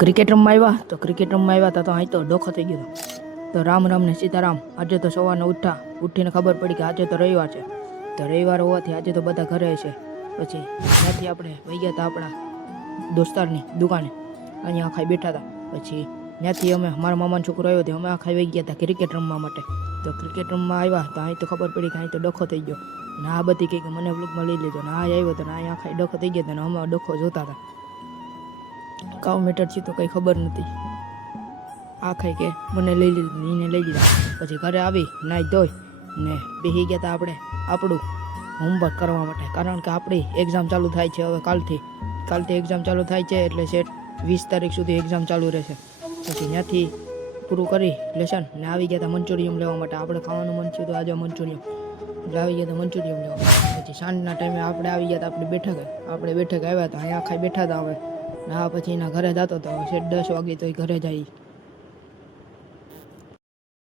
Cricket રમવા આવ્યા તો ક્રિકેટ રમવા આવ્યા હતા તો અહીં તો ડોખો થઈ ગયો તો રામ રામ ને સીતારામ. આજે તો સવારના ઉઠીને ખબર પડી કે આજે તો રવિવાર છે. તો રવિવાર હોવાથી આજે તો બધા ઘરે છે. પછી ત્યાંથી આપણે વહી ગયા હતા આપણા દોસ્તારની દુકાને. અહીંયા આખાઈ બેઠા હતા. પછી ત્યાંથી અમે મારા મામાનો છોકરો આવ્યો હતો, અમે આખાઈ વહી ગયા હતા ક્રિકેટ રમવા માટે. તો ક્રિકેટ રમવા આવ્યા તો અહીં તો ખબર પડી કે અહીં તો ડખો થઈ ગયો ને આ બધી કંઈક મને બ્લોગમાં લઈ લીધો ને આ આવ્યો હતો ને અહીંયા આખાઈ ડખો થઈ ગયો હતો ને અમે ડખો જોતા હતા. કાવ મીટર છે તો કંઈ ખબર નથી. આ ખાઈ કે મને લઈ લીધું, એને લઈ લીધા. પછી ઘરે આવી નાહી ધોઈ ને બેસી ગયા હતા આપણે આપણું હોમવર્ક કરવા માટે. કારણ કે આપણી એક્ઝામ ચાલુ થાય છે હવે કાલથી એક્ઝામ ચાલુ થાય છે એટલે સેટ 20 તારીખ સુધી એક્ઝામ ચાલુ રહેશે. પછી ત્યાંથી પૂરું કરી લેશન ને આવી ગયા હતા મંચુરિયમ લેવા માટે. આપણે ખાવાનું મન થયું તો આજે મંચુરિયમ એટલે આવી ગયા હતા મંચુરિયમ લેવા. પછી સાંજના ટાઈમે આપણે આવી ગયા હતા આપણે બેઠક આવ્યા હતા અહીંયા ખાઈ બેઠા હતા હવે. હા પછી એના ઘરે જતો હતો સેટ 10 વાગે તો ઘરે જાય.